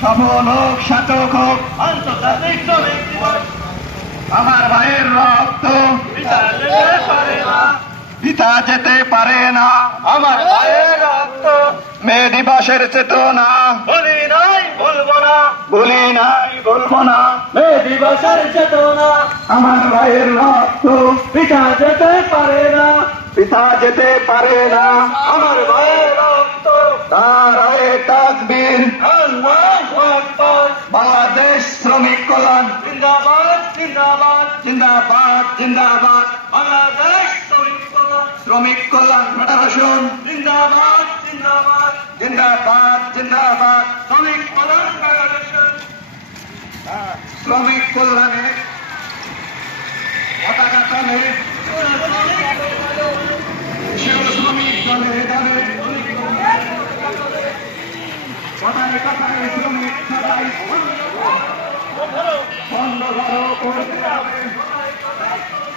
সফল হোক সাচক হোক আন্তর্জাতিক আমার ভাইয়ের রক্ত পিতা যেতে পারে না। আমার ভাইয়ের রক্ত মে দিবসের চেতনা। বলি নাই বলব না, বলি নাই বলব না। মে দিবসের চেতনা। আমার ভাইয়ের রক্ত পিতা যেতে পারে না। পিতা যেতে পারে না। আমার ভাইয়ের রক্ত তার তাকবীর। আল্লাহু! বাংলাদেশ শ্রমিক কল্যাণ। জিন্দাবাদ জিন্দাবাদ। জিন্দাবাদ জিন্দাবাদ। বাংলাদেশ শ্রমিক কল্যাণ। শ্রমিক কল্যাণ ফেডারেশন জিন্দাবাদ জিন্দাবাদ। জিন্দাবাদ জিন্দাবাদ। শ্রমিক কল্যাণ ফেডারেশন শ্রমিক কল্যাণে পতাকা টানে কথায় কথায় শ্রমিক সবাই করো করতে হবে।